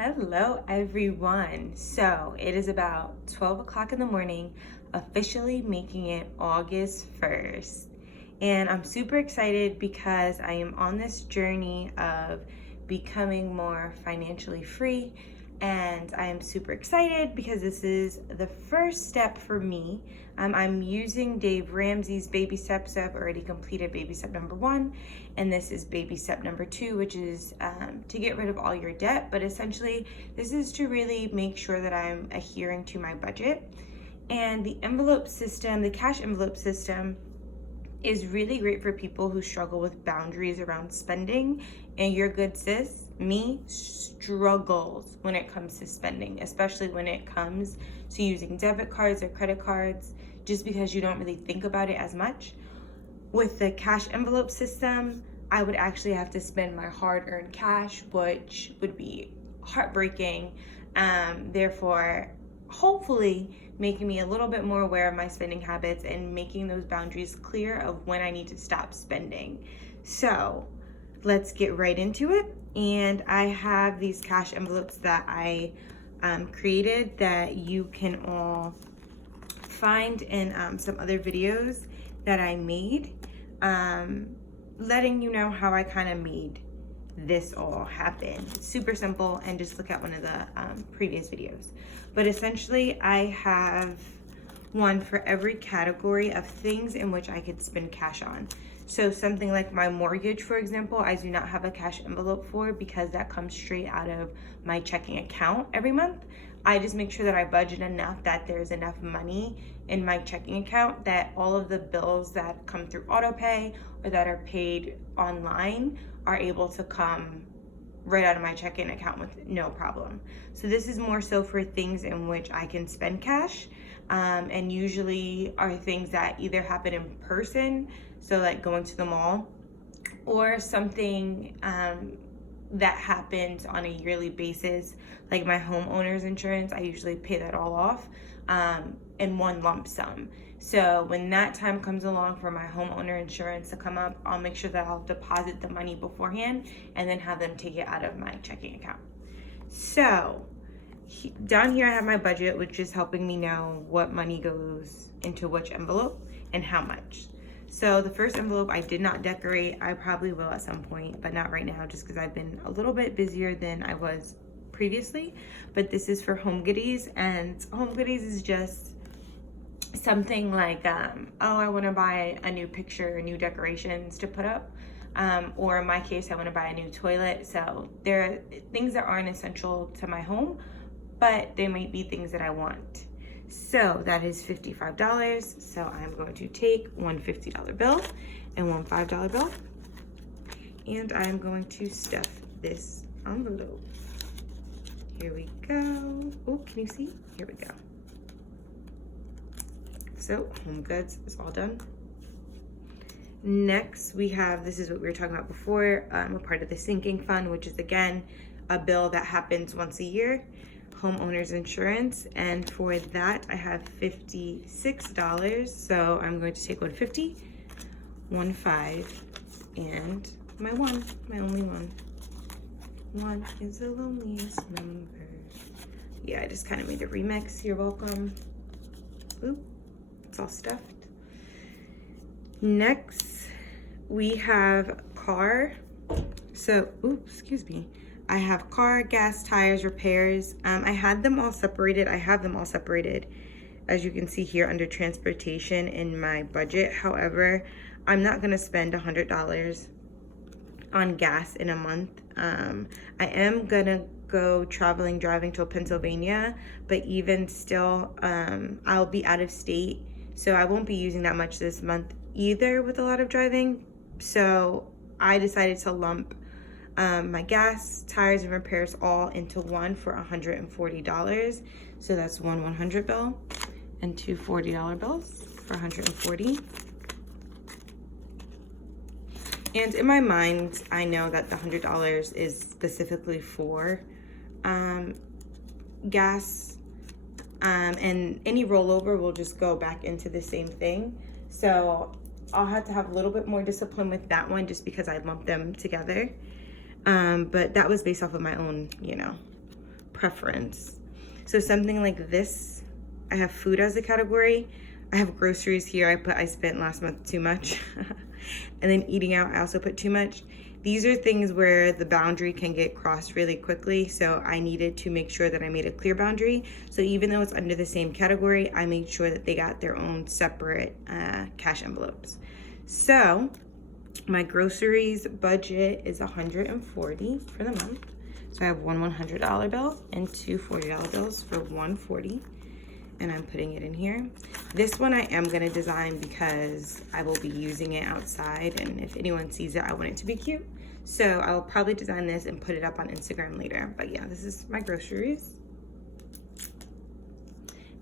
Hello, everyone. So it is about 12 o'clock in the morning, officially making it August 1st. And I'm super excited because I am on this journey of becoming more financially free. And I am super excited because this is the first step for me. I'm using Dave Ramsey's baby steps. So I've already completed baby step number 1, and this is baby step number 2, which is to get rid of all your debt. But essentially, this is to really make sure that I'm adhering to my budget. And the envelope system, the cash envelope system, is really great for people who struggle with boundaries around spending. And your good sis, me, struggles when it comes to spending, especially when it comes to using debit cards or credit cards, just because you don't really think about it as much. With the cash envelope system, I would actually have to spend my hard-earned cash, which would be heartbreaking. Therefore, hopefully making me a little bit more aware of my spending habits and making those boundaries clear of when I need to stop spending. So let's get right into it. And I have these cash envelopes that I created that you can all find in some other videos that I made, letting you know how I kind of made this all happen. It's super simple, and just look at one of the previous videos. But essentially, I have one for every category of things in which I could spend cash on. So something like my mortgage, for example, I do not have a cash envelope for because that comes straight out of my checking account every month. I just make sure that I budget enough that there's enough money in my checking account that all of the bills that come through autopay or that are paid online are able to come right out of my checking account with no problem. So this is more so for things in which I can spend cash, and usually are things that either happen in person, so like going to the mall, or something that happens on a yearly basis, like my homeowner's insurance. I usually pay that all off in one lump sum. So when that time comes along for my homeowner insurance to come up, I'll make sure that I'll deposit the money beforehand and then have them take it out of my checking account. So down here I have my budget, which is helping me know what money goes into which envelope and how much. So the first envelope I did not decorate. I probably will at some point, but not right now, just because I've been a little bit busier than I was previously. But this is for home goodies, and home goodies is just something like, oh, I want to buy a new picture, new decorations to put up. Or in my case, I want to buy a new toilet. So there are things that aren't essential to my home, but they might be things that I want. So that is $55. So I'm going to take one $50 bill and one $5 bill, and I'm going to stuff this envelope. Here we go. Oh, can you see? Here we go. So home goods is all done. Next we have, this is what we were talking about before, a part of the sinking fund, which is again a bill that happens once a year, homeowner's insurance. And for that I have $56. So I'm going to take 150, 15, and my one, my only one. One is the loneliest number. Yeah, I just kind of made a remix. You're welcome. Oop, it's all stuffed. Next, we have car. So, oops, excuse me. I have car, gas, tires, repairs. I had them all separated. I have them all separated, as you can see here, under transportation in my budget. However, I'm not gonna spend $100 on gas in a month. I am gonna go driving to Pennsylvania, but even still, I'll be out of state, so I won't be using that much this month either with a lot of driving. So I decided to lump my gas, tires, and repairs all into one for $140. So that's one $100 bill and two $40 bills for $140. And in my mind, I know that the $100 is specifically for gas, and any rollover will just go back into the same thing. So I'll have to have a little bit more discipline with that one, just because I lumped them together. But that was based off of my own, preference. So something like this, I have food as a category. I have groceries here. I spent last month too much. And then eating out, I also put too much. These are things where the boundary can get crossed really quickly. So I needed to make sure that I made a clear boundary. So even though it's under the same category, I made sure that they got their own separate cash envelopes. So my groceries budget is $140 for the month. So I have one $100 bill and two $40 bills for $140. And I'm putting it in here. This one I am gonna design because I will be using it outside, and if anyone sees it, I want it to be cute. So I will probably design this and put it up on Instagram later. But yeah, this is my groceries.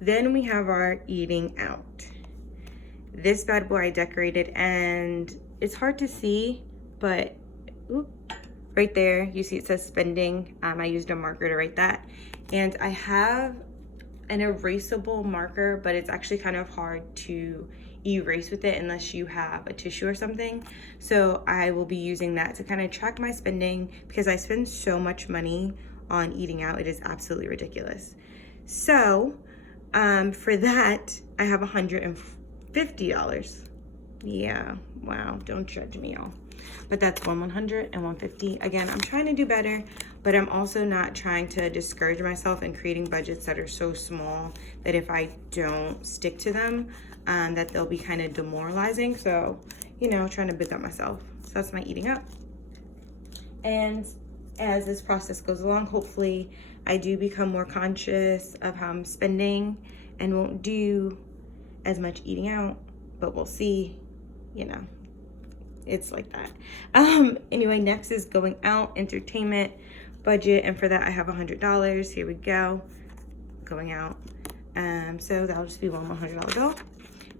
Then we have our eating out. This bad boy I decorated, and it's hard to see, but right there, you see it says spending. I used a marker to write that. And I have an erasable marker, but it's actually kind of hard to erase with it unless you have a tissue or something. So I will be using that to kind of track my spending because I spend so much money on eating out. It is absolutely ridiculous. So for that, I have $150. Yeah, wow, don't judge me, y'all. But that's $100 and $150. Again, I'm trying to do better, but I'm also not trying to discourage myself in creating budgets that are so small that if I don't stick to them, that they'll be kind of demoralizing. So, you know, trying to big up myself. So that's my eating up. And as this process goes along, hopefully I do become more conscious of how I'm spending and won't do as much eating out, but we'll see, you know. It's like that. Anyway, next is going out, entertainment budget, and for that I have $100. Here we go, going out. So that'll just be one $100 bill,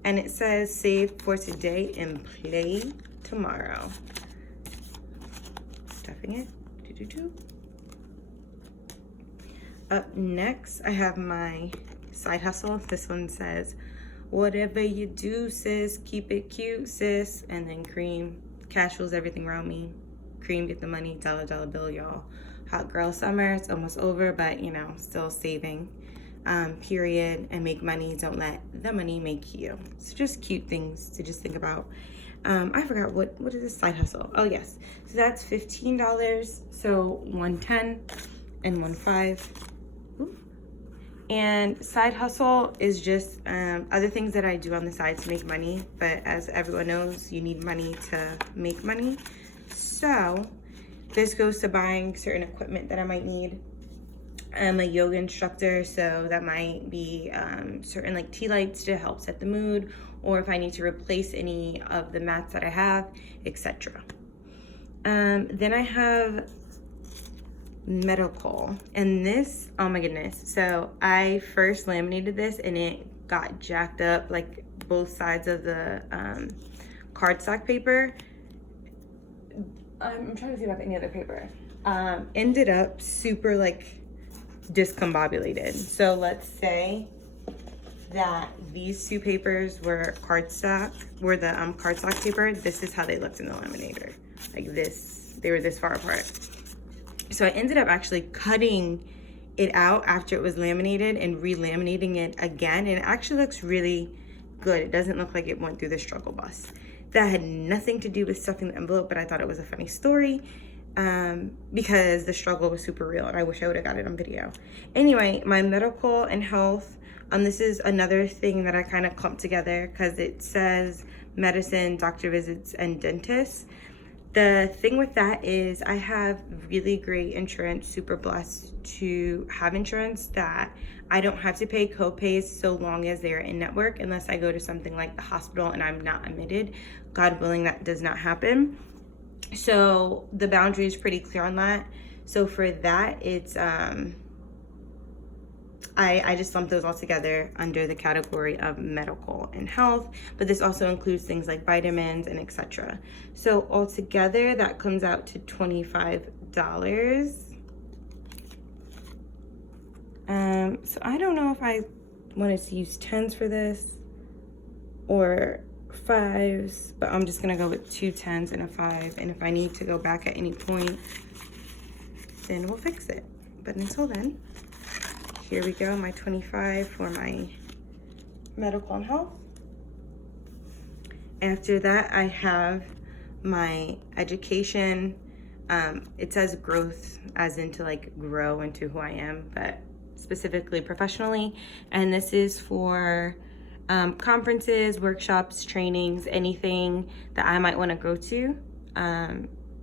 and it says save for today and play tomorrow. Stuffing it. Up next, I have my side hustle. This one says, whatever you do, sis, keep it cute, sis. And then cream. Cash rules everything around me. Cream, get the money, dollar bill, y'all. Hot girl summer, it's almost over, but you know, still saving. Period. And make money. Don't let the money make you. It's just cute things to just think about. I forgot what is this side hustle? Oh yes. So that's $15. So $110 and $15. And side hustle is just other things that I do on the side to make money. But as everyone knows, you need money to make money. So this goes to buying certain equipment that I might need. I'm a yoga instructor, so that might be certain like tea lights to help set the mood, or if I need to replace any of the mats that I have, etc. Then I have medical, and this, oh my goodness, so I first laminated this and it got jacked up, like both sides of the cardstock paper. I'm trying to see about any other paper. Ended up super like discombobulated. So let's say that these two papers were cardstock, cardstock paper. This is how they looked in the laminator, like this. They were this far apart. So I ended up actually cutting it out after it was laminated and relaminating it again. And it actually looks really good. It doesn't look like it went through the struggle bus. That had nothing to do with stuffing the envelope, but I thought it was a funny story because the struggle was super real and I wish I would have got it on video. Anyway, my medical and health, this is another thing that I kind of clumped together because it says medicine, doctor visits, and dentists. The thing with that is I have really great insurance, super blessed to have insurance that I don't have to pay co-pays so long as they're in network, unless I go to something like the hospital and I'm not admitted. God willing, that does not happen. So the boundary is pretty clear on that. So for that, it's I just lumped those all together under the category of medical and health, but this also includes things like vitamins and etc. So altogether, that comes out to $25. So I don't know if I wanted to use 10s for this or 5s, but I'm just gonna go with 2 10s and a 5. And if I need to go back at any point, then we'll fix it. But until then, here we go, my 25 for my medical and health. After that, I have my education. It says growth as into like grow into who I am, but specifically professionally. And this is for conferences, workshops, trainings, anything that I might want to go to.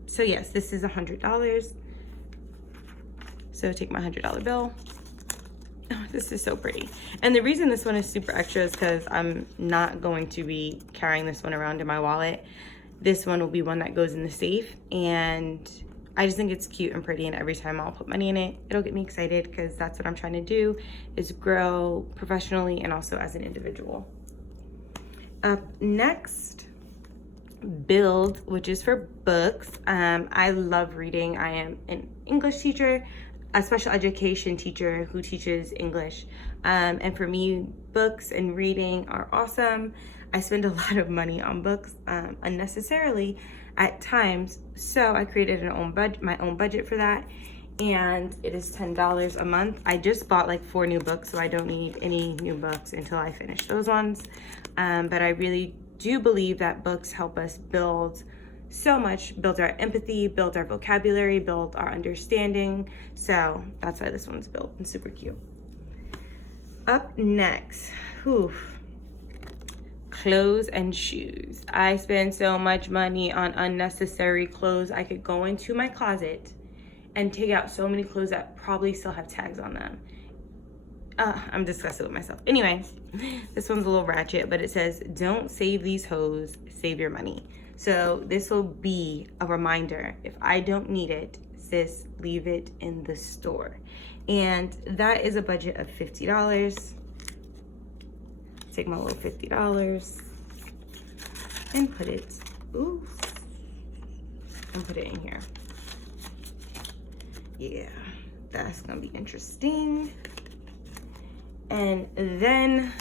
So yes, this is $100. So take my $100 bill. Oh, this is so pretty. And the reason this one is super extra is because I'm not going to be carrying this one around in my wallet. This one will be one that goes in the safe, and I just think it's cute and pretty, and every time I'll put money in it, it'll get me excited because that's what I'm trying to do, is grow professionally and also as an individual. Up next, Build, which is for books. I love reading. I am an English teacher, a special education teacher who teaches English. And for me, books and reading are awesome. I spend a lot of money on books unnecessarily at times. So I created my own budget for that. And it is $10 a month. I just bought like 4 new books, so I don't need any new books until I finish those ones. But I really do believe that books help us build so much, build our empathy, build our vocabulary, build our understanding. So that's why this one's built and super cute. Up next, clothes and shoes. I spend so much money on unnecessary clothes. I could go into my closet and take out so many clothes that probably still have tags on them. I'm disgusted with myself. Anyway, this one's a little ratchet, but it says, don't save these hoes, save your money. So this will be a reminder. If I don't need it, sis, leave it in the store. And that is a budget of $50. Take my little $50 and put it, and put it in here. Yeah, that's gonna be interesting. And then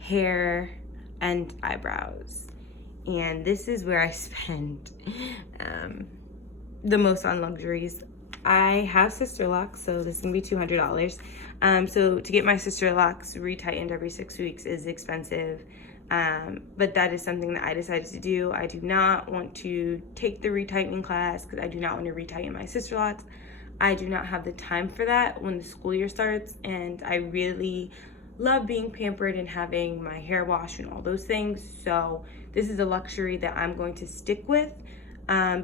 hair and eyebrows. And this is where I spend the most on luxuries. I have sister locks, so this is gonna be $200. So to get my sister locks retightened every 6 weeks is expensive. But that is something that I decided to do. I do not want to take the retightening class because I do not want to retighten my sister locks. I do not have the time for that when the school year starts, and I really love being pampered and having my hair washed and all those things. So this is a luxury that I'm going to stick with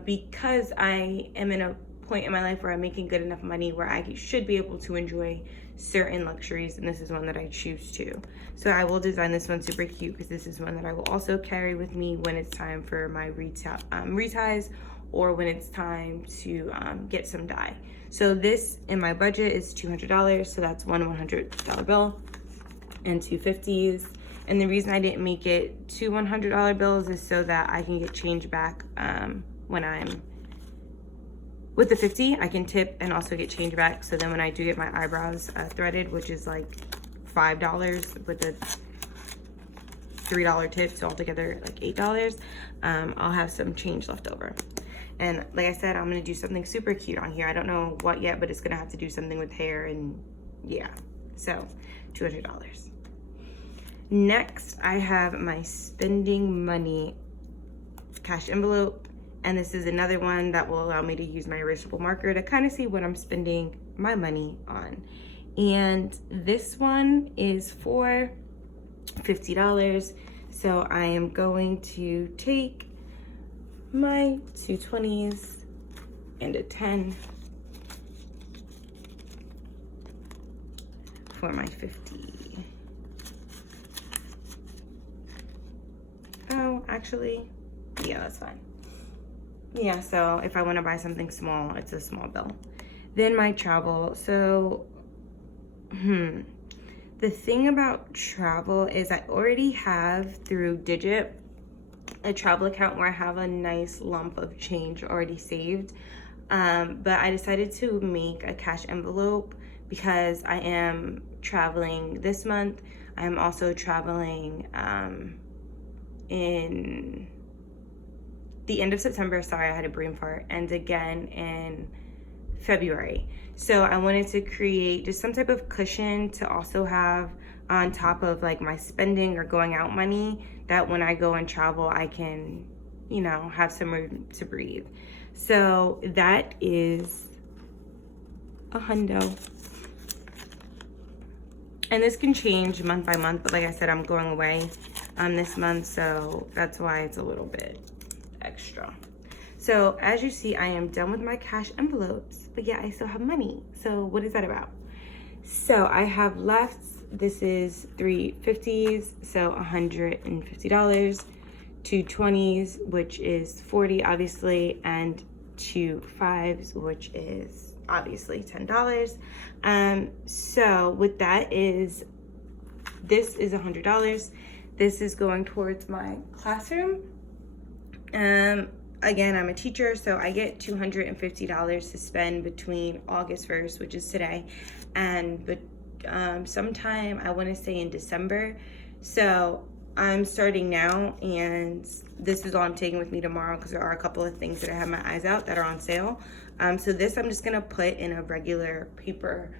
because I am in a point in my life where I'm making good enough money where I should be able to enjoy certain luxuries, and this is one that I choose to. So I will design this one super cute because this is one that I will also carry with me when it's time for my reties or when it's time to get some dye. So this in my budget is $200, so that's one $100 bill and 2 50s. And the reason I didn't make it 2 $100 bills is so that I can get change back when I'm with the 50. I can tip and also get change back. So then when I do get my eyebrows threaded, which is like $5 with a $3 tip, so altogether like $8, I'll have some change left over. And like I said, I'm gonna do something super cute on here. I don't know what yet, but it's gonna have to do something with hair and yeah. So $200. Next, I have my spending money cash envelope. And this is another one that will allow me to use my erasable marker to kind of see what I'm spending my money on. And this one is for $50. So I am going to take my 2 20s and a 10 for my 50. Oh, actually, yeah, that's fine. Yeah, so if I want to buy something small, it's a small bill. Then my travel. So, the thing about travel is I already have through Digit a travel account where I have a nice lump of change already saved. But I decided to make a cash envelope because I am traveling this month. I am also traveling in the end of September. Sorry, I had a brain fart. And again in February. So I wanted to create just some type of cushion to also have on top of like my spending or going out money, that when I go and travel, I can, you know, have some room to breathe. So that is a hundo. And this can change month by month, but like I said, I'm going away this month, so that's why it's a little bit extra. So as you see, I am done with my cash envelopes, but yeah, I still have money. So what is that about? So I have left, this is 3 50s, so $150, 2 20s, which is 40 obviously, and 2 5s, which is obviously $10. So with that is, this is $100. This is going towards my classroom. Again, I'm a teacher, so I get $250 to spend between August 1st, which is today, and sometime I want to say in December. So I'm starting now, and this is all I'm taking with me tomorrow because there are a couple of things that I have my eyes out that are on sale. So this I'm just gonna put in a regular paper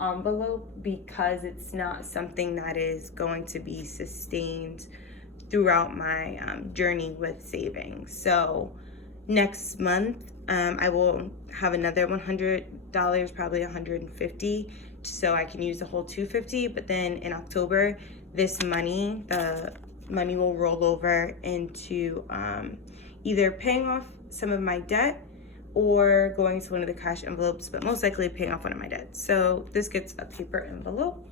envelope because it's not something that is going to be sustained throughout my journey with savings. So next month I will have another $100, probably $150, so I can use the whole $250. But then in October, this money, the money will roll over into either paying off some of my debt or going to one of the cash envelopes, but most likely paying off one of my debts. So this gets a paper envelope.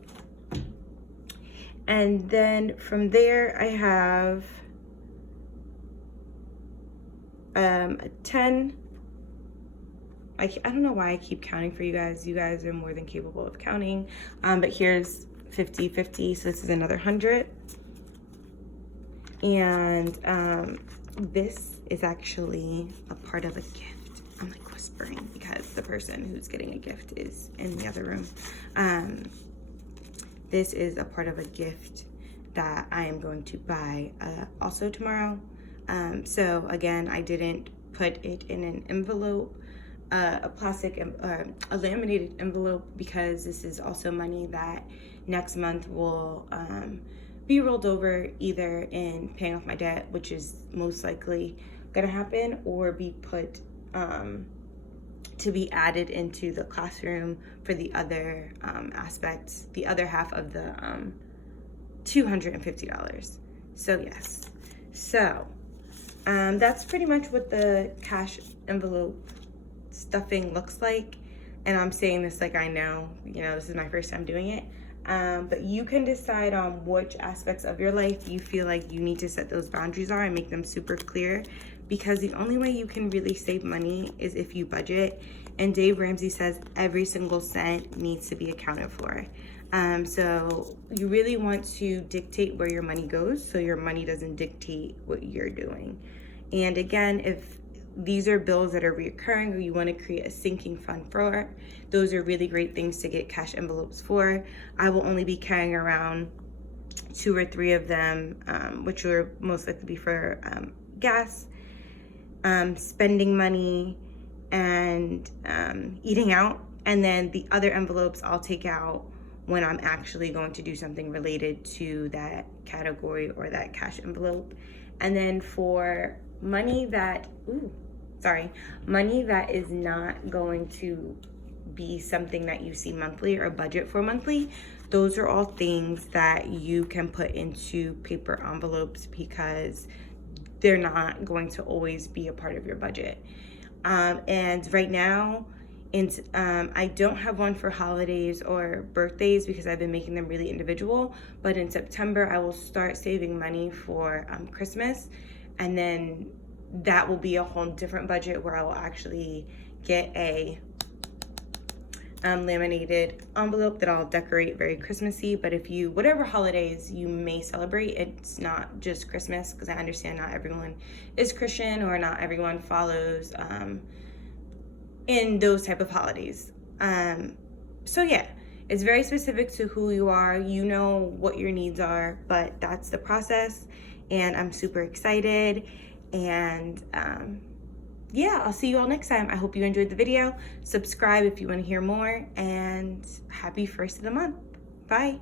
And then from there, I have a 10. I don't know why I keep counting for you guys. You guys are more than capable of counting. But here's 50, 50, so this is another 100. And this is actually a part of a gift. I'm like whispering because the person who's getting a gift is in the other room. This is a part of a gift that I am going to buy also tomorrow. So again, I didn't put it in an envelope, a plastic, a laminated envelope, because this is also money that next month will be rolled over either in paying off my debt, which is most likely gonna happen, or be put to be added into the classroom for the other aspects, the other half of the $250. So yes, so that's pretty much what the cash envelope stuffing looks like. And I'm saying this like I know, you know, this is my first time doing it. But you can decide on which aspects of your life you feel like you need to set those boundaries are and make them super clear, because the only way you can really save money is if you budget. And Dave Ramsey says every single cent needs to be accounted for. So you really want to dictate where your money goes so your money doesn't dictate what you're doing. And again, if these are bills that are recurring or you want to create a sinking fund for, those are really great things to get cash envelopes for. I will only be carrying around 2 or 3 of them, which will most likely be for gas, spending money, and eating out. And then the other envelopes I'll take out when I'm actually going to do something related to that category or that cash envelope. And then for money that, money that is not going to be something that you see monthly or budget for monthly, those are all things that you can put into paper envelopes because they're not going to always be a part of your budget. And right now, I don't have one for holidays or birthdays because I've been making them really individual, but in September I will start saving money for Christmas, and then that will be a whole different budget where I will actually get a laminated envelope that I'll decorate very Christmassy. But if you, whatever holidays you may celebrate, it's not just Christmas, because I understand not everyone is Christian or not everyone follows in those type of holidays. So yeah, it's very specific to who you are. You know what your needs are, but that's the process, and I'm super excited. And yeah, I'll see you all next time. I hope you enjoyed the video. Subscribe if you want to hear more, and happy 1st of the month. Bye.